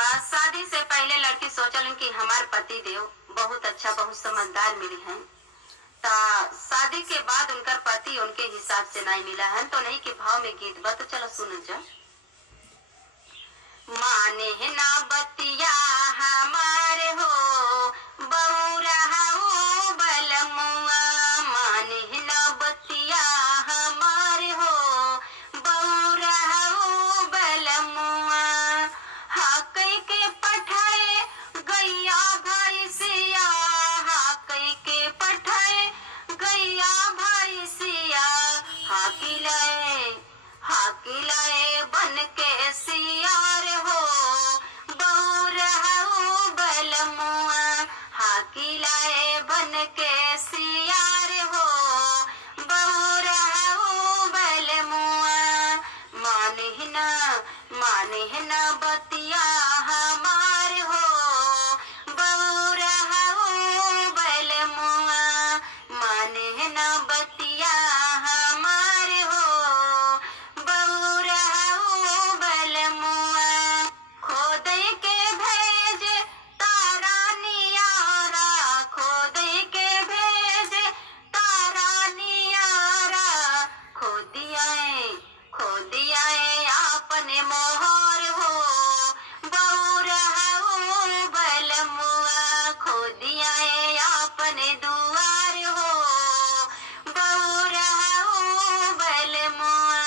बाद शादी से पहले लड़की सोचलन कि हमार पति देव बहुत अच्छा बहुत समझदार मिली हैं। ता शादी के बाद उनका पति उनके हिसाब से नहीं मिला है तो नहीं कि भाव में गीत बा, तो चलो सुन जा। माने है ना बतिया हमारे हो बहुरा हो बलमुआ, माने है ना बतिया हमारे हो बहुरा हो बलमुआ। हाँ कई के पठाए गैया भाई सिया, हाँ कई के पठाए गैया भाई सिया। हाँ किलाए बन के सियार हो बहुरा हो बलमुआ, हाँ किलाए बन के सियार हो बहुरा हो बलमुआ। माने ना बतिया हमार हो बहुरा हो बलमुआ, माने ना बतिया हमार हो बहुरा हो बलमुआ। खोदे के भेज तारा नियारा, खोदे के भेज तारा नियारा। खो दिया आपने मोहर हो बहुरा हो बलमुआ, खो दिया आपने दुआर हो बहुरा हो बलमुआ।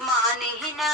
माने ना